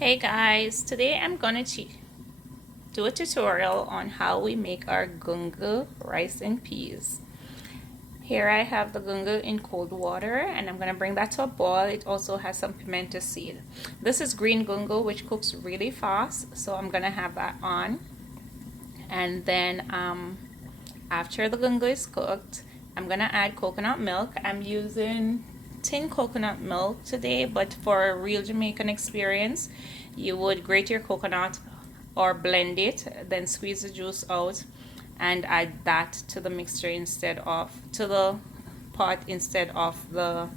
Hey guys, today I'm gonna do a tutorial on how we make our gungo rice and peas. Here I have the gungo in cold water and I'm gonna bring that to a boil. It also has some pimento seed. This is green gungo which cooks really fast, so I'm gonna have that on. And then after the gungo is cooked, I'm gonna add coconut milk. I'm using tin coconut milk today, but for a real Jamaican experience, you would grate your coconut or blend it, then squeeze the juice out and add that to the mixture to the pot instead of the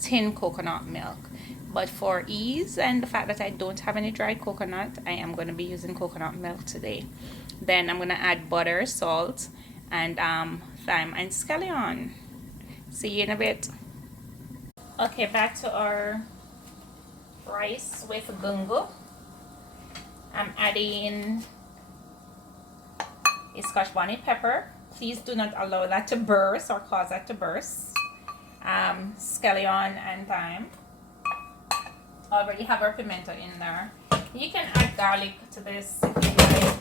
tin coconut milk. But for ease and the fact that I don't have any dried coconut, I am going to be using coconut milk today. Then I'm going to add butter, salt, and thyme and scallion. See you in a bit. Okay, back to our rice with gungo. I'm adding a scotch bonnet pepper. Please do not allow that to burst or cause that to burst. Scallion and thyme. Already have our pimento in there. You can add garlic to this if you like.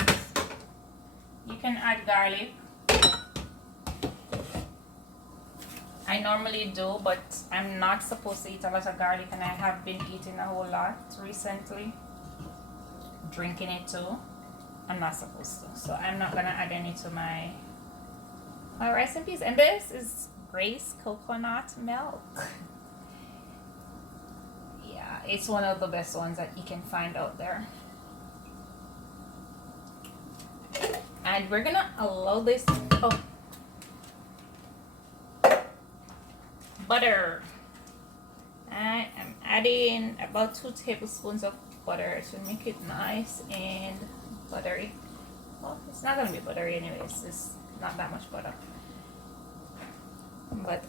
Oops. You can add garlic. I normally do, but I'm not supposed to eat a lot of garlic, and I have been eating a whole lot recently. Drinking it too. I'm not supposed to, so I'm not gonna add any to my rice and peas. And this is Grace coconut milk. Yeah, it's one of the best ones that you can find out there. And we're gonna allow this. Butter. I am adding about 2 tablespoons of butter to make it nice and buttery. Well, it's not gonna be buttery anyways. It's not that much butter. But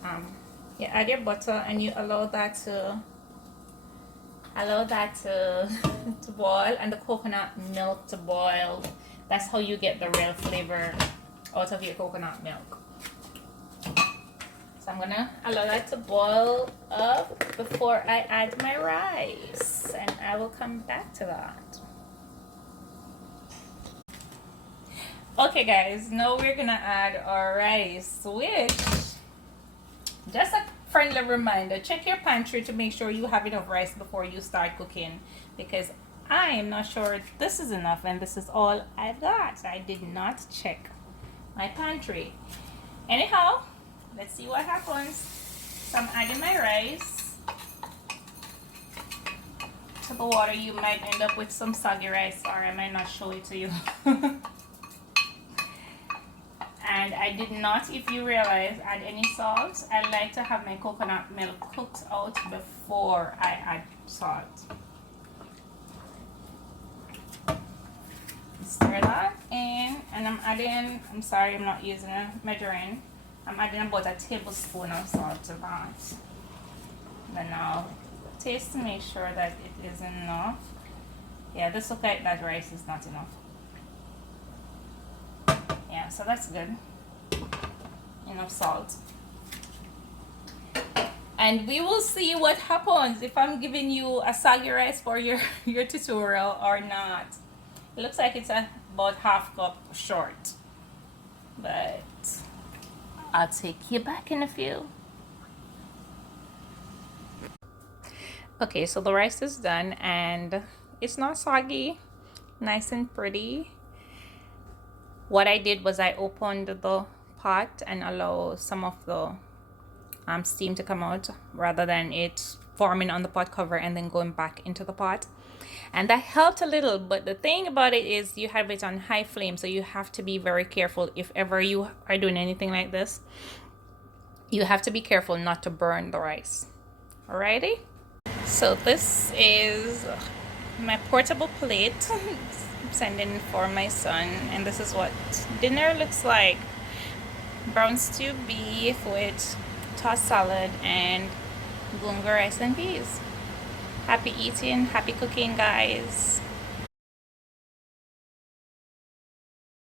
you add your butter and you allow that to to boil, and the coconut milk to boil. That's how you get the real flavor out of your coconut milk. So I'm gonna allow that to boil up before I add my rice, and I will come back to that. Okay guys, now we're gonna add our rice, which, just a friendly reminder, check your pantry to make sure you have enough rice before you start cooking, because I am not sure this is enough and this is all I've got. I did not check my pantry. Anyhow, let's see what happens. So I'm adding my rice to the water. You might end up with some soggy rice, or I might not show it to you. And I did not, if you realize, add any salt. I like to have my coconut milk cooked out before I add salt. Stir that in, and I'm adding, I'm sorry, I'm not using a measuring. I'm adding about a tablespoon of salt to that. Then I'll taste to make sure that it is enough. Yeah, this looks like that rice is not enough. Yeah, so that's good. Enough salt. And we will see what happens if I'm giving you a soggy rice for your tutorial or not. It looks like it's about half cup short. But I'll take you back in a few. Okay, so the rice is done and it's not soggy, nice and pretty. What I did was I opened the pot and allow some of the steam to come out rather than it forming on the pot cover and then going back into the pot. And that helped a little, but the thing about it is you have it on high flame, so you have to be very careful if ever you are doing anything like this. You have to be careful not to burn the rice. Alrighty? So this is my portable plate. I'm sending for my son, and this is what dinner looks like. Brown stew beef with tossed salad and gungo rice and peas. Happy eating, happy cooking, guys.